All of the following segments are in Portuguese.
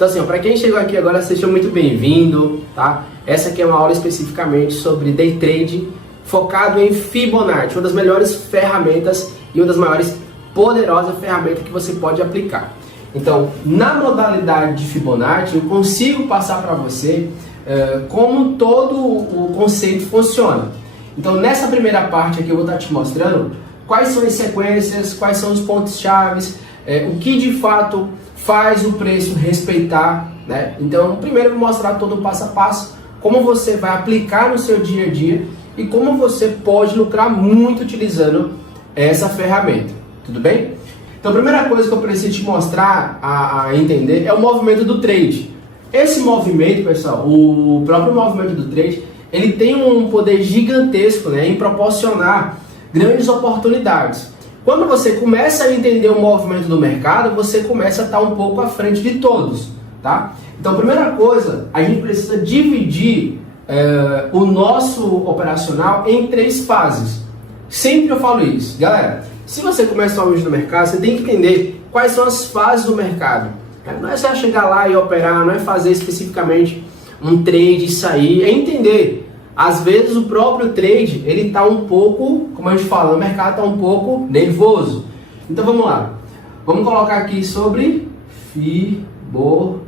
Então assim, para quem chegou aqui agora, seja muito bem-vindo, tá? Essa aqui é uma aula especificamente sobre Day Trade, focado em Fibonacci, uma das melhores ferramentas e uma das maiores poderosas ferramentas que você pode aplicar. Então, na modalidade de Fibonacci, eu consigo passar para você como todo o conceito funciona. Então, nessa primeira parte aqui, eu vou estar te mostrando quais são as sequências, quais são os pontos-chave, o que de fato faz o preço respeitar, né? Então, primeiro eu vou mostrar todo o passo a passo, como você vai aplicar no seu dia a dia e como você pode lucrar muito utilizando essa ferramenta, tudo bem? Então, a primeira coisa que eu preciso te mostrar a entender é o movimento do trade. Esse movimento, pessoal, o próprio movimento do trade, ele tem um poder gigantesco, né, em proporcionar grandes oportunidades. Quando você começa a entender o movimento do mercado, você começa a estar um pouco à frente de todos, tá? Então, a primeira coisa, a gente precisa dividir o nosso operacional em 3 fases. Sempre eu falo isso, galera. Se você começa a vídeo no mercado, você tem que entender quais são as fases do mercado. Não é só chegar lá e operar, não é fazer especificamente um trade e sair, é entender. Às vezes o próprio trade, ele está um pouco, como a gente fala, o mercado está um pouco nervoso. Então vamos lá. Vamos colocar aqui sobre Fibonacci.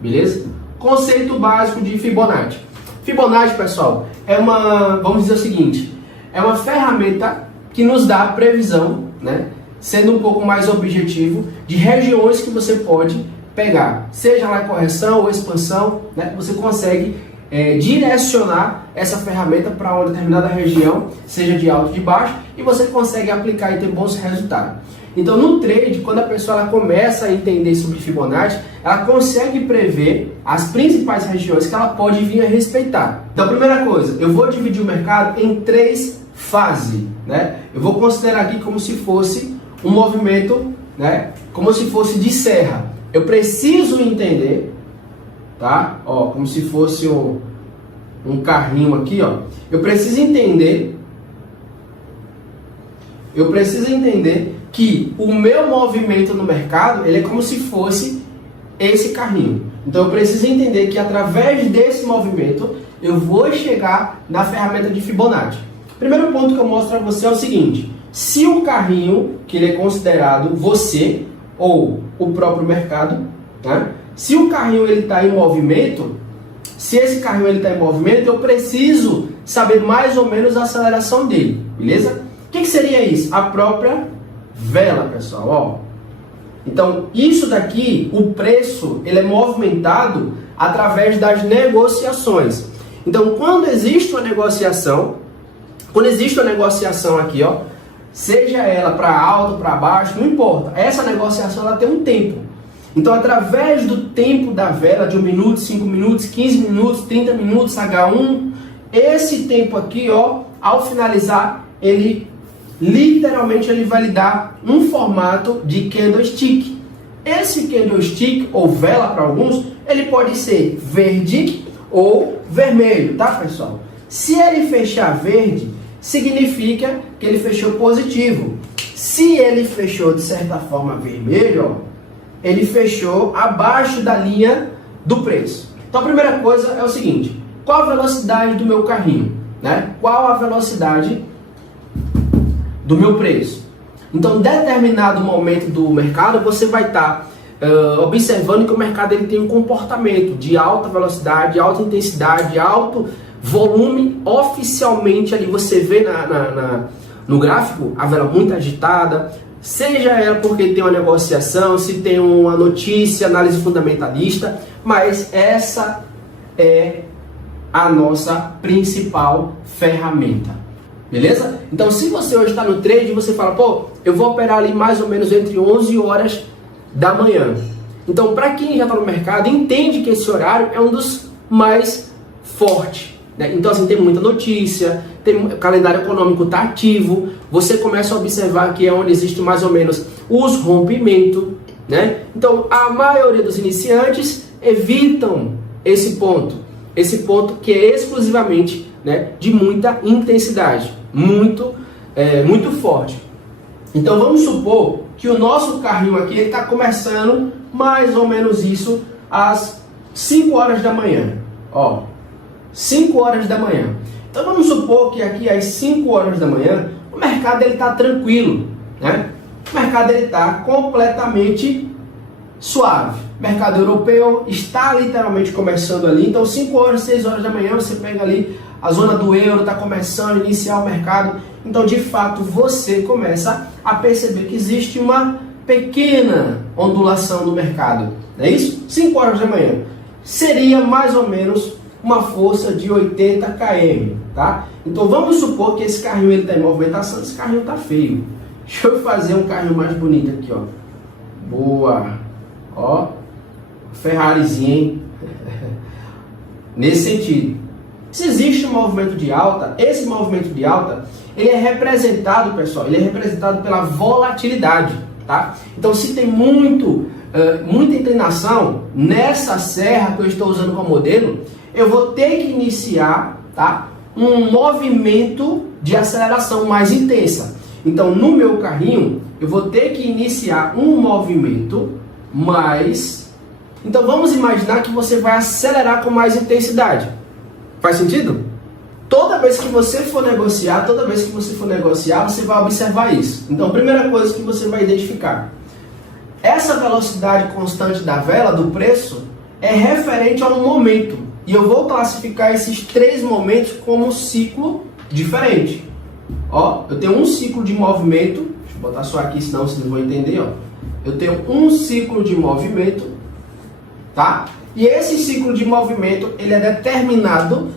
Beleza? Conceito básico de Fibonacci. Fibonacci, pessoal, é vamos dizer o seguinte, é uma ferramenta que nos dá a previsão, né, sendo um pouco mais objetivo, de regiões que você pode pegar, seja lá correção ou expansão, né, você consegue direcionar essa ferramenta para uma determinada região, seja de alto ou de baixo, e você consegue aplicar e ter bons resultados. Então, no trade, quando a pessoa ela começa a entender sobre Fibonacci, ela consegue prever as principais regiões que ela pode vir a respeitar. Então, a primeira coisa, eu vou dividir o mercado em 3 fases, né? Eu vou considerar aqui como se fosse um movimento, né? Como se fosse de serra. Eu preciso entender, tá? Ó, como se fosse um carrinho aqui, ó. Eu preciso entender que o meu movimento no mercado, ele é como se fosse esse carrinho. Então eu preciso entender que através desse movimento eu vou chegar na ferramenta de Fibonacci. Primeiro ponto que eu mostro para você é o seguinte: se o carrinho, que ele é considerado você ou o próprio mercado, né? Se o carrinho ele está em movimento, se esse carrinho ele está em movimento, eu preciso saber mais ou menos a aceleração dele, beleza? O que seria isso? A própria vela, pessoal, ó. Então, isso daqui, o preço, ele é movimentado através das negociações. Então, quando existe uma negociação aqui, ó, seja ela para alto, para baixo, não importa. Essa negociação ela tem um tempo. Então, através do tempo da vela, de 1 minuto, 5 minutos, 15 minutos, 30 minutos, H1, esse tempo aqui, ó, ao finalizar, ele literalmente ele vai lhe dar um formato de candlestick. Esse candlestick, ou vela para alguns, ele pode ser verde ou vermelho, tá, pessoal? Se ele fechar verde, significa que ele fechou positivo. Se ele fechou de certa forma vermelho, ó, ele fechou abaixo da linha do preço. Então a primeira coisa é o seguinte: qual a velocidade do meu carrinho, né? Qual a velocidade do meu preço? Então, em determinado momento do mercado, você vai estar observando que o mercado ele tem um comportamento de alta velocidade, alta intensidade, alto volume. Oficialmente ali você vê no gráfico a vela muito agitada, seja ela porque tem uma negociação, se tem uma notícia, análise fundamentalista, mas essa é a nossa principal ferramenta. Beleza? Então, se você hoje está no trade e você fala, pô, eu vou operar ali mais ou menos entre 11 horas da manhã. Então, para quem já está no mercado, entende que esse horário é um dos mais fortes, né? Então, assim, tem muita notícia, o calendário econômico está ativo, você começa a observar que é onde existe mais ou menos os rompimentos, né? Então, a maioria dos iniciantes evitam esse ponto que é exclusivamente, né, de muita intensidade, muito forte. Então vamos supor que o nosso carrinho aqui está começando mais ou menos isso às 5 horas da manhã. Ó, 5 horas da manhã. Então vamos supor que aqui às 5 horas da manhã o mercado está tranquilo, né? O mercado está completamente suave. O mercado europeu está literalmente começando ali. Então 5 horas, 6 horas da manhã você pega ali a zona do euro, está começando a iniciar o mercado. Então de fato você começa a perceber que existe uma pequena ondulação no mercado. Não é isso? 5 horas da manhã. Seria mais ou menos uma força de 80 km, tá? Então vamos supor que esse carrinho está em movimentação, esse carrinho está feio. Deixa eu fazer um carrinho mais bonito aqui, ó. Boa! Ó, Ferrarizinho, hein? Nesse sentido. Se existe um movimento de alta, esse movimento de alta, ele é representado, pessoal, ele é representado pela volatilidade, tá? Então se tem muita inclinação nessa serra que eu estou usando como modelo, eu vou ter que iniciar, tá, um movimento de aceleração mais intensa. Então, no meu carrinho, eu vou ter que iniciar um movimento mais... Então, vamos imaginar que você vai acelerar com mais intensidade. Faz sentido? Toda vez que você for negociar, você vai observar isso. Então, a primeira coisa que você vai identificar: essa velocidade constante da vela, do preço, é referente a um momento. E eu vou classificar esses 3 momentos como um ciclo diferente. Ó, eu tenho um ciclo de movimento. Deixa eu botar só aqui, senão vocês não vão entender. Ó. Eu tenho um ciclo de movimento, tá? E esse ciclo de movimento, ele é determinado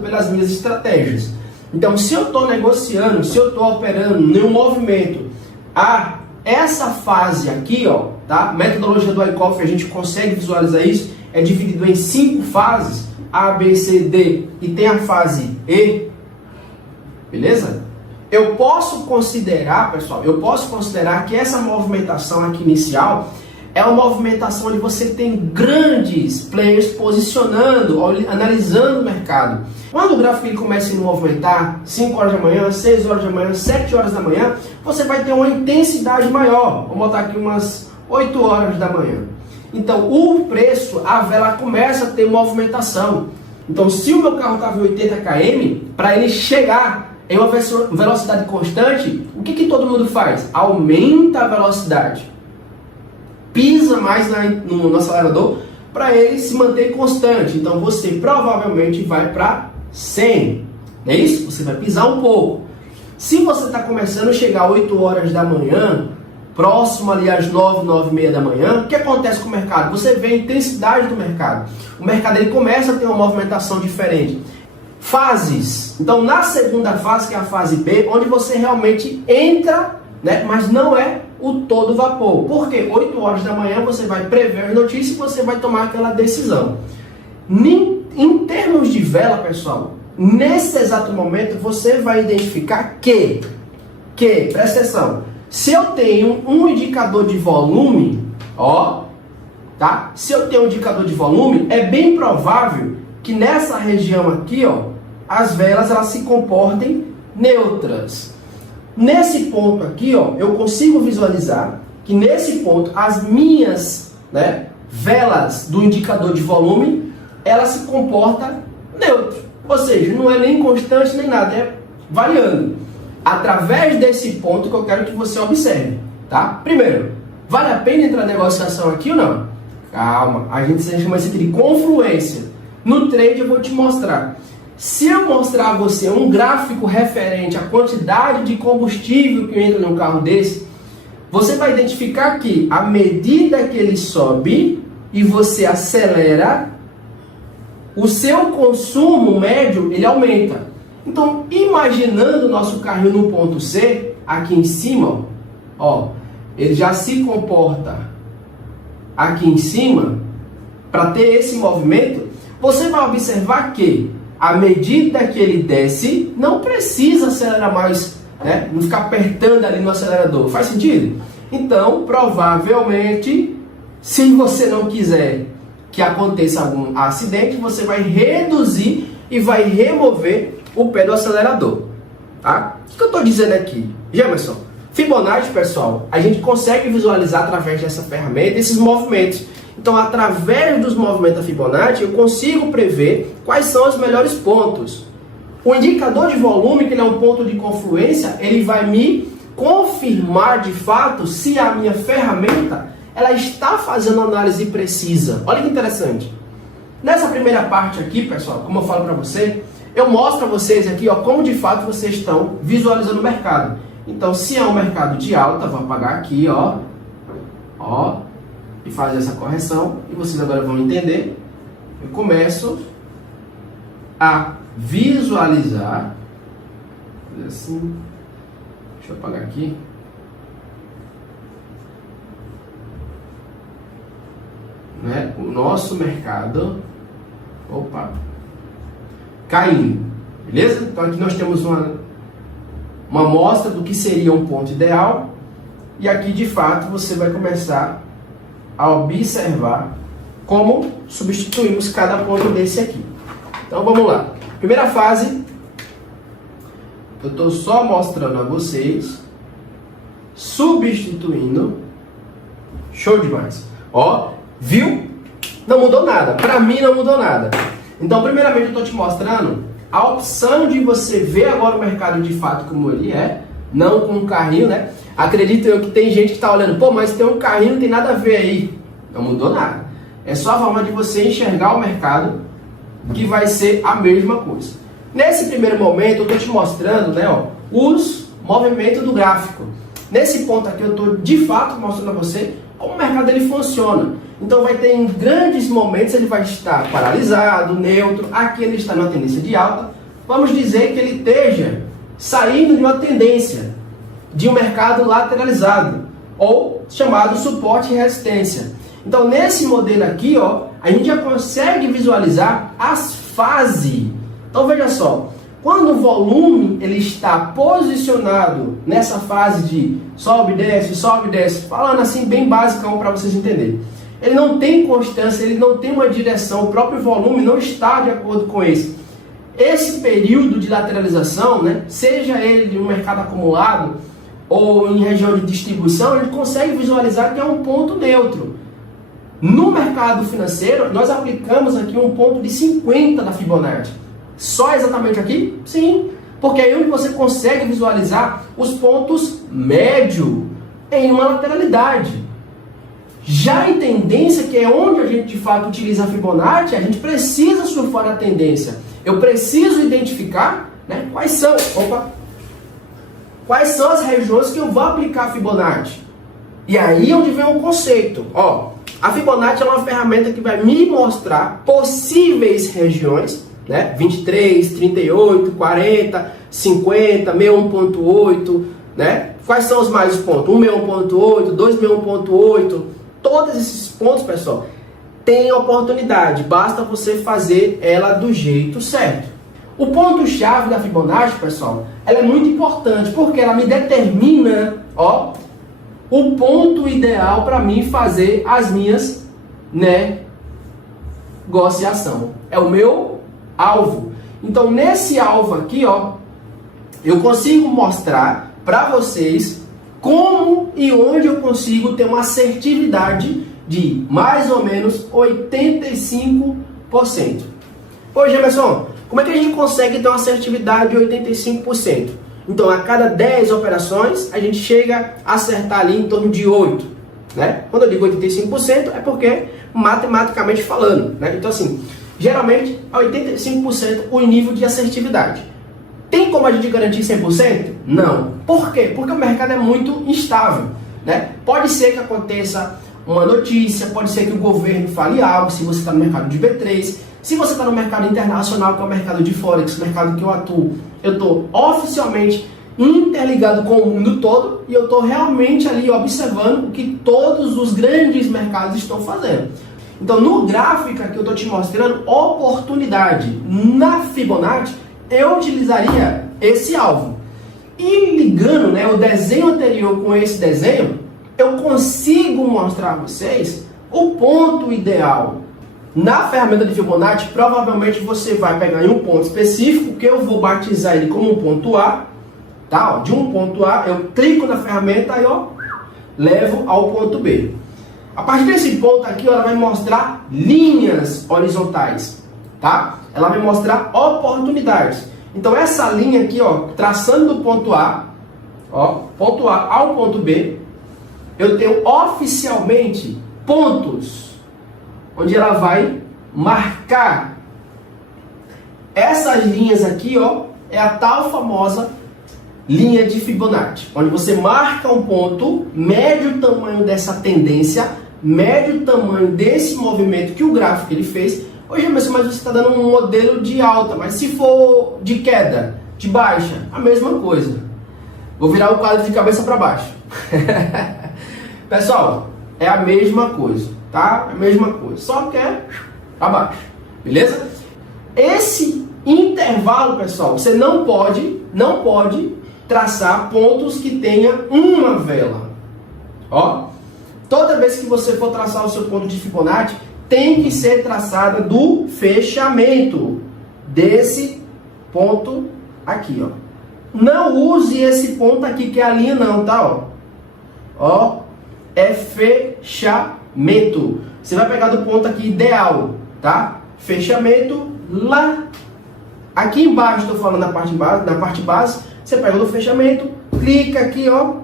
pelas minhas estratégias. Então, se eu estou negociando, se eu estou operando em um movimento, essa fase aqui, ó, tá? Metodologia do Wyckoff, a gente consegue visualizar isso, é dividido em 5 fases, A, B, C, D, e tem a fase E, beleza? Eu posso considerar, pessoal, que essa movimentação aqui inicial é uma movimentação onde você tem grandes players posicionando, analisando o mercado. Quando o gráfico começa a movimentar 5 horas da manhã, 6 horas da manhã, 7 horas da manhã, você vai ter uma intensidade maior. Vou botar aqui umas 8 horas da manhã. Então, o preço, a vela começa a ter movimentação. Então, se o meu carro estava em 80 km, para ele chegar em uma velocidade constante, o que todo mundo faz? Aumenta a velocidade. Pisa mais no acelerador para ele se manter constante. Então você provavelmente vai para 100. Não é isso? Você vai pisar um pouco. Se você está começando a chegar às 8 horas da manhã, próximo ali às 9, 9 e meia da manhã, o que acontece com o mercado? Você vê a intensidade do mercado. O mercado ele começa a ter uma movimentação diferente. Fases. Então na segunda fase, que é a fase B, onde você realmente entra, né? Mas não é o todo vapor. Porque 8 horas da manhã você vai prever as notícias e você vai tomar aquela decisão. Em termos de vela, pessoal, nesse exato momento você vai identificar que presta atenção, se eu tenho um indicador de volume, ó, tá? Se eu tenho um indicador de volume, é bem provável que nessa região aqui, ó, as velas elas se comportem neutras. Nesse ponto aqui, ó, eu consigo visualizar que nesse ponto as minhas, né, velas do indicador de volume, ela se comporta neutro. Ou seja, não é nem constante nem nada, é variando. Através desse ponto que eu quero que você observe, tá? Primeiro, vale a pena entrar na negociação aqui ou não? Calma, a gente chama isso de confluência. No trade eu vou te mostrar. Se eu mostrar a você um gráfico referente à quantidade de combustível que entra num carro desse, você vai identificar que à medida que ele sobe e você acelera, o seu consumo médio ele aumenta. Então, imaginando o nosso carrinho no ponto C, aqui em cima, ó, ele já se comporta aqui em cima para ter esse movimento, você vai observar que à medida que ele desce, não precisa acelerar mais, né? Não ficar apertando ali no acelerador. Faz sentido? Então, provavelmente, se você não quiser que aconteça algum acidente, você vai reduzir e vai remover o pé do acelerador. Tá? O que eu estou dizendo aqui? Jamerson, Fibonacci, pessoal, a gente consegue visualizar através dessa ferramenta esses movimentos. Então, através dos movimentos da Fibonacci, eu consigo prever quais são os melhores pontos. O indicador de volume, que ele é um ponto de confluência, ele vai me confirmar de fato se a minha ferramenta ela está fazendo análise precisa. Olha que interessante. Nessa primeira parte aqui, pessoal, como eu falo para você, eu mostro a vocês aqui ó, como de fato vocês estão visualizando o mercado. Então, se é um mercado de alta, vou apagar aqui, ó, e fazer essa correção. E vocês agora vão entender. Eu começo a visualizar, assim, deixa eu apagar aqui. Né? O nosso mercado, caindo, beleza? Então aqui nós temos uma amostra do que seria um ponto ideal. E aqui de fato você vai começar a observar como substituímos cada ponto desse aqui. Então vamos lá. Primeira fase, eu estou só mostrando a vocês, substituindo. Show demais. Ó, viu? Não mudou nada. Para mim não mudou nada. Então, primeiramente eu estou te mostrando a opção de você ver agora o mercado de fato como ele é, não com um carrinho, né? Acredito eu que tem gente que está olhando, pô, mas tem um carrinho, não tem nada a ver aí. Não mudou nada. É só a forma de você enxergar o mercado que vai ser a mesma coisa. Nesse primeiro momento, eu estou te mostrando, né, ó, os movimentos do gráfico. Nesse ponto aqui, eu estou de fato mostrando a você como o mercado ele funciona. Então, vai ter em grandes momentos, ele vai estar paralisado, neutro. Aqui ele está numa tendência de alta. Vamos dizer que ele esteja saindo de uma tendência de um mercado lateralizado, ou chamado suporte e resistência. Então, nesse modelo aqui, ó, a gente já consegue visualizar as fases. Então, veja só, quando o volume ele está posicionado nessa fase de sobe, desce, falando assim bem basicão para vocês entenderem. Ele não tem constância, ele não tem uma direção, o próprio volume não está de acordo com esse. Esse período de lateralização, né, seja ele de um mercado acumulado ou em região de distribuição, ele consegue visualizar que é um ponto neutro. No mercado financeiro, nós aplicamos aqui um ponto de 50 da Fibonacci. Só exatamente aqui? Sim, porque é aí onde você consegue visualizar os pontos médios em uma lateralidade. Já em tendência, que é onde a gente de fato utiliza a Fibonacci, a gente precisa surfar na tendência. Eu preciso identificar, né, quais são as regiões que eu vou aplicar a Fibonacci. E aí é onde vem um conceito. Ó, a Fibonacci é uma ferramenta que vai me mostrar possíveis regiões, né? 23, 38, 40, 50, 61.8, né? Quais são os mais pontos? 161.8, 261.8. Todos esses pontos, pessoal, tem oportunidade. Basta você fazer ela do jeito certo. O ponto-chave da Fibonacci, pessoal, ela é muito importante porque ela me determina, ó, o ponto ideal para mim fazer as minhas negociação. É o meu alvo. Então, nesse alvo aqui, ó, eu consigo mostrar para vocês como e onde eu consigo ter uma assertividade de mais ou menos 85%. Ô, Gemerson, como é que a gente consegue ter uma assertividade de 85%? Então, a cada 10 operações, a gente chega a acertar ali em torno de 8%. Né? Quando eu digo 85%, é porque, matematicamente falando, né? Então, assim, geralmente, é 85% o nível de assertividade. Tem como a gente garantir 100%? Não. Por quê? Porque o mercado é muito instável. Né? Pode ser que aconteça uma notícia, pode ser que o governo fale algo, se você está no mercado de B3, se você está no mercado internacional, que é o mercado de Forex, o mercado que eu atuo, eu estou oficialmente interligado com o mundo todo e eu estou realmente ali observando o que todos os grandes mercados estão fazendo. Então, no gráfico que eu estou te mostrando, oportunidade. Na Fibonacci, eu utilizaria esse alvo. E ligando, né, o desenho anterior com esse desenho, eu consigo mostrar a vocês o ponto ideal. Na ferramenta de Fibonacci, provavelmente você vai pegar em um ponto específico, que eu vou batizar ele como um ponto A, Tá? Ó, de um ponto A, eu clico na ferramenta e ó, levo ao ponto B. A partir desse ponto aqui, ela vai mostrar linhas horizontais, tá? Ela vai mostrar oportunidades. Então essa linha aqui, ó, traçando do ponto A, ó, ponto A ao ponto B, eu tenho oficialmente pontos, onde ela vai marcar. Essas linhas aqui, ó, é a tal famosa linha de Fibonacci, onde você marca um ponto, mede o tamanho dessa tendência, mede o tamanho desse movimento que o gráfico ele fez. Hoje, mas você está dando um modelo de alta, mas se for de queda, de baixa, a mesma coisa. Vou virar o quadro de cabeça para baixo. Pessoal, é a mesma coisa, tá? É a mesma coisa, só que é para baixo, beleza? Esse intervalo, pessoal, você não pode traçar pontos que tenha uma vela. Ó, toda vez que você for traçar o seu ponto de Fibonacci, tem que ser traçada do fechamento desse ponto aqui, ó. Não use esse ponto aqui que é a linha não, tá? Ó, é fechamento. Você vai pegar do ponto aqui ideal, tá? Fechamento lá. Aqui embaixo, estou falando na parte base, você pega do fechamento, clica aqui, ó.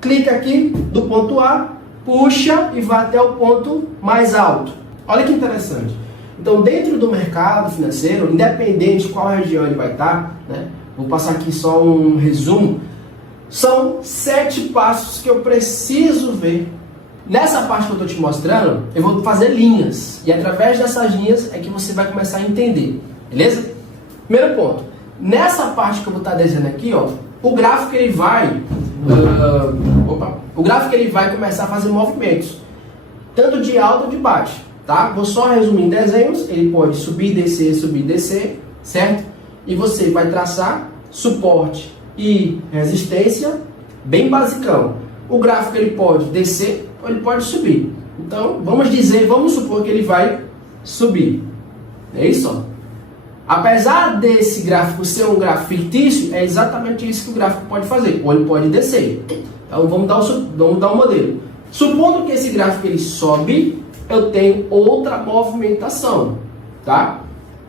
Clica aqui do ponto A, puxa e vai até o ponto mais alto. Olha que interessante. Então, dentro do mercado financeiro, independente de qual região ele vai estar, né? Vou passar aqui só um resumo. São 7 passos que eu preciso ver. Nessa parte que eu estou te mostrando, eu vou fazer linhas. E através dessas linhas é que você vai começar a entender. Beleza? Primeiro ponto. Nessa parte que eu vou estar desenhando aqui, ó, o gráfico ele vai... o gráfico ele vai começar a fazer movimentos. Tanto de alta ou de baixa. Tá? Vou só resumir em desenhos. Ele pode subir e descer, certo? E você vai traçar suporte e resistência, bem basicão. O gráfico ele pode descer ou ele pode subir. Então, vamos supor que ele vai subir. É isso? Ó. Apesar desse gráfico ser um gráfico fictício, é exatamente isso que o gráfico pode fazer. Ou ele pode descer. Então, vamos dar um modelo. Supondo que esse gráfico ele sobe, eu tenho outra movimentação, tá?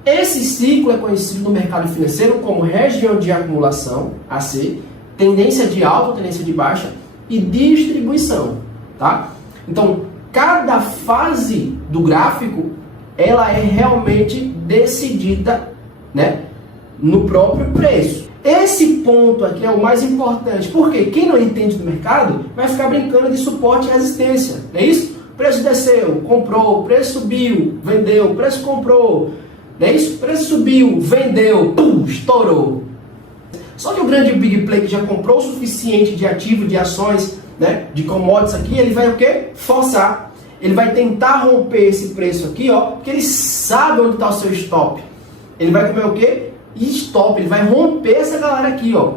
Esse ciclo é conhecido no mercado financeiro como região de acumulação, AC, tendência de alta, tendência de baixa e distribuição, tá? Então, cada fase do gráfico, ela é realmente decidida, né, no próprio preço. Esse ponto aqui é o mais importante, porque quem não entende do mercado vai ficar brincando de suporte e resistência, não é isso? O preço desceu, comprou, o preço subiu, vendeu, o preço comprou, não é isso? O preço subiu, vendeu, pum, estourou. Só que o grande big play que já comprou o suficiente de ativo, de ações, né, de commodities aqui, ele vai o quê? Forçar. Ele vai tentar romper esse preço aqui, ó, porque ele sabe onde está o seu stop. Ele vai comer o quê? Stop. Ele vai romper essa galera aqui, ó.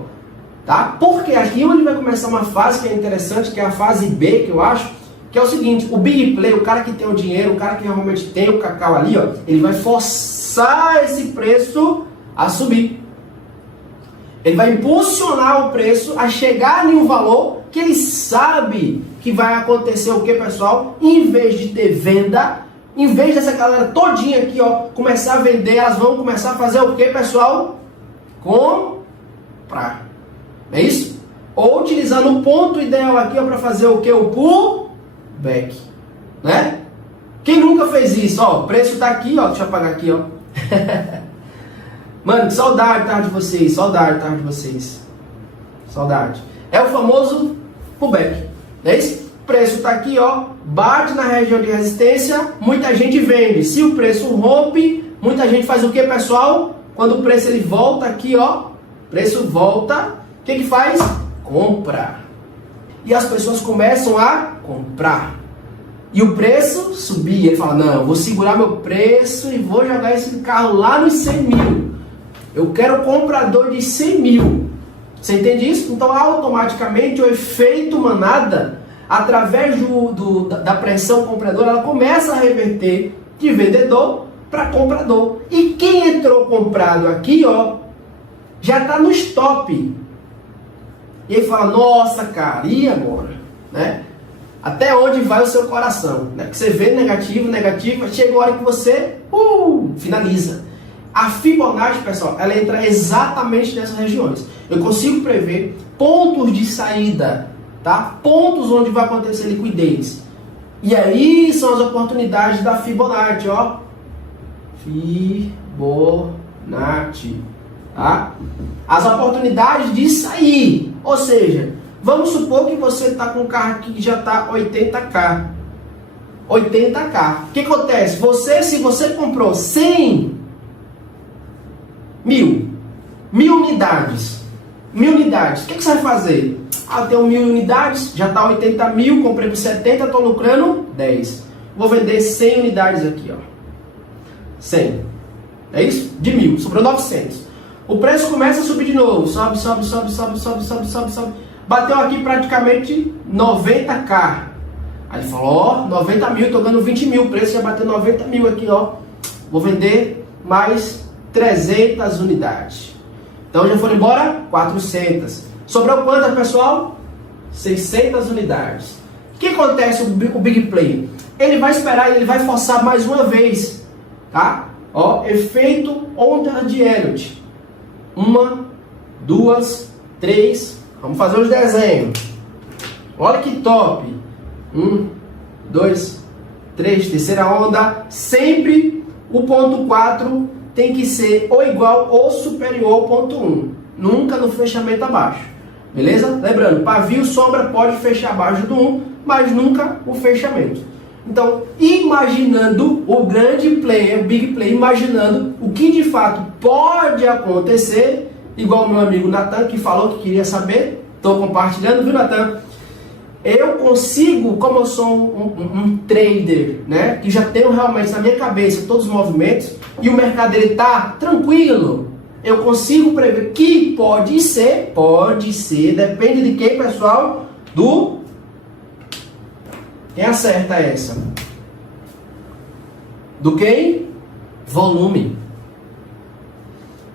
Tá? Porque aqui onde vai começar uma fase que é interessante, que é a fase B, que eu acho, que é o seguinte, o big play, o cara que tem o dinheiro, o cara que realmente tem o cacau ali, ó, ele vai forçar esse preço a subir. Ele vai impulsionar o preço a chegar em um valor que ele sabe que vai acontecer o que, pessoal? Em vez de ter venda, em vez dessa galera todinha aqui, ó, começar a vender, elas vão começar a fazer o que, pessoal? Comprar. Não é isso? Ou utilizando o ponto ideal aqui, ó, para fazer o que? O pullback. Né? Quem nunca fez isso? Ó, o preço tá aqui, ó, deixa eu apagar aqui, ó. Mano, que saudade tá de vocês, saudade tá de vocês. Saudade. É o famoso pullback, não é isso? O preço tá aqui, ó, bate na região de resistência, muita gente vende. Se o preço rompe, muita gente faz o que, pessoal? Quando o preço ele volta aqui, ó, preço volta, o que que faz? Compra. E as pessoas começam a comprar. E o preço subir, ele fala, não, eu vou segurar meu preço e vou jogar esse carro lá nos 100 mil. Eu quero um comprador de 100 mil. Você entende isso? Então, automaticamente, o efeito manada, através da pressão compradora, ela começa a reverter de vendedor para comprador. E quem entrou comprado aqui, ó, já está no stop. E aí fala, nossa, cara, e agora? Né? Até onde vai o seu coração? Né? Que você vê negativo, chega a hora que você finaliza. A Fibonacci, pessoal, ela entra exatamente nessas regiões. Eu consigo prever pontos de saída, tá? Pontos onde vai acontecer liquidez. E aí são as oportunidades da Fibonacci, ó. Fibonacci, tá? As oportunidades de sair. Ou seja, vamos supor que você está com um carro aqui que já está 80k. 80k. O que acontece? Se você comprou 100 mil unidades. 1000 unidades. O que você vai fazer? Eu tenho 1000 unidades, já está 80 mil, comprei por 70, estou lucrando 10. Vou vender 100 unidades aqui, ó. 100. É isso? De 1000, sobrou 900. O preço começa a subir de novo. Sobe. Bateu aqui praticamente 90k. Aí ele falou, ó, 90 mil, estou ganhando 20 mil. O preço já bateu 90 mil aqui, ó. Vou vender mais 300 unidades. Então já foram embora 400. Sobrou quantas, pessoal? 600 unidades. O que acontece o Big Play? Ele vai esperar, ele vai forçar mais uma vez, tá? Ó, efeito onda de Elliott. 1, 2, 3. Vamos fazer os desenhos. Olha que top. 1, 2, 3. Terceira onda. Sempre o ponto 4 tem que ser ou igual ou superior ao ponto 1. Nunca no fechamento abaixo. Beleza? Lembrando, pavio, sombra pode fechar abaixo do 1, mas nunca o fechamento. Então, imaginando o grande player, o big play, imaginando o que de fato pode acontecer, igual o meu amigo Natan, que falou que queria saber, estou compartilhando, viu, Natan? Eu consigo, como eu sou um trader, né, que já tenho realmente na minha cabeça todos os movimentos, e o mercado ele está tranquilo, eu consigo prever que pode ser, depende de quem, pessoal, quem acerta essa? Do quem? Volume.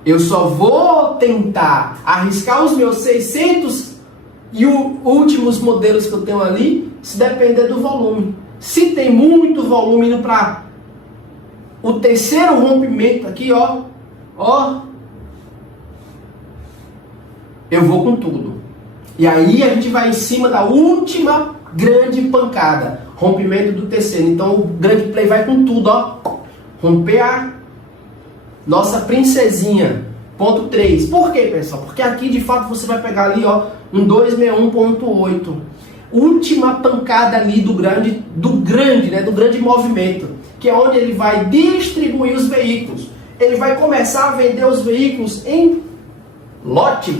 Eu só vou tentar arriscar os meus 600 e os últimos modelos que eu tenho ali, se depender do volume. Se tem muito volume indo para o terceiro rompimento aqui, ó, eu vou com tudo. E aí a gente vai em cima da última grande pancada, rompimento do terceiro. Então o grande play vai com tudo, ó. Romper a nossa princesinha. Ponto 3. Por quê, pessoal? Porque aqui de fato você vai pegar ali, ó, um 261.8. Última pancada ali do grande movimento, que é onde ele vai distribuir os veículos. Ele vai começar a vender os veículos em lotes.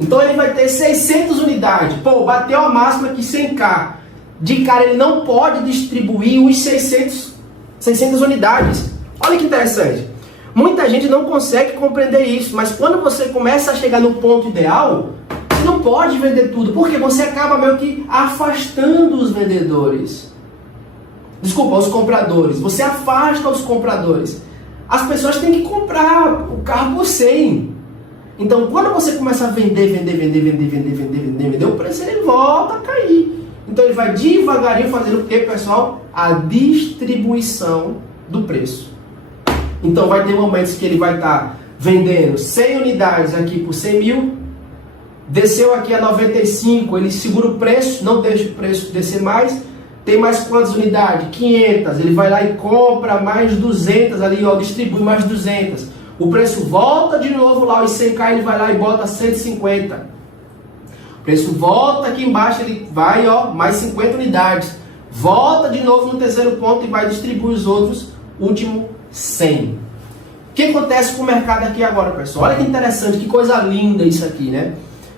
Então ele vai ter 600 unidades. Pô, bateu a máxima aqui 100k. De cara ele não pode distribuir os 600 unidades. Olha que interessante. Muita gente não consegue compreender isso, mas quando você começa a chegar no ponto ideal, você não pode vender tudo, porque você acaba meio que afastando os vendedores. Desculpa, os compradores. Você afasta os compradores. As pessoas têm que comprar o carro por 100. Então, quando você começa a vender, o preço ele volta a cair. Então, ele vai devagarinho fazendo o que, pessoal? A distribuição do preço. Então, vai ter momentos que ele vai estar vendendo 100 unidades aqui por 100 mil. Desceu aqui a 95, ele segura o preço, não deixa o preço descer mais. Tem mais quantas unidades? 500. Ele vai lá e compra mais 200 ali, ó, distribui mais 200. O preço volta de novo lá, os 100k ele vai lá e bota 150. O preço volta aqui embaixo, ele vai, ó, mais 50 unidades. Volta de novo no terceiro ponto e vai distribuir os outros, último 100. O que acontece com o mercado aqui agora, pessoal? Olha que interessante, que coisa linda isso aqui, né?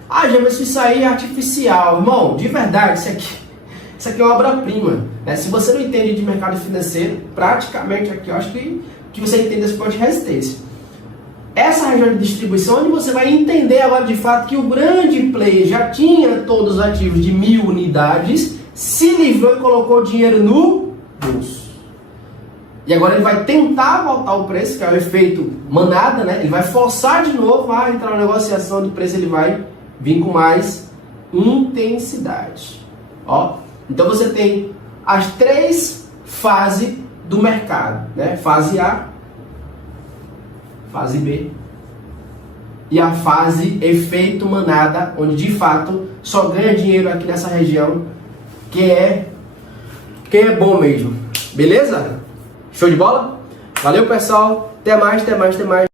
Ah, já mas isso aí é artificial. Irmão, de verdade, isso aqui é uma obra-prima. Né? Se você não entende de mercado financeiro, praticamente aqui, eu acho que você entende esse ponto de resistência. Essa região de distribuição, onde você vai entender agora de fato que o grande player já tinha todos os ativos de 1000 unidades, se livrou e colocou dinheiro no bolso. E agora ele vai tentar voltar o preço, que é o efeito manada, né? Ele vai forçar de novo a entrar na negociação do preço, ele vai vir com mais intensidade. Ó, então você tem as 3 fases do mercado, né? Fase A, fase B e a fase efeito manada, onde de fato só ganha dinheiro aqui nessa região, quem é bom mesmo. Beleza? Show de bola? Valeu, pessoal. Até mais, até mais, até mais.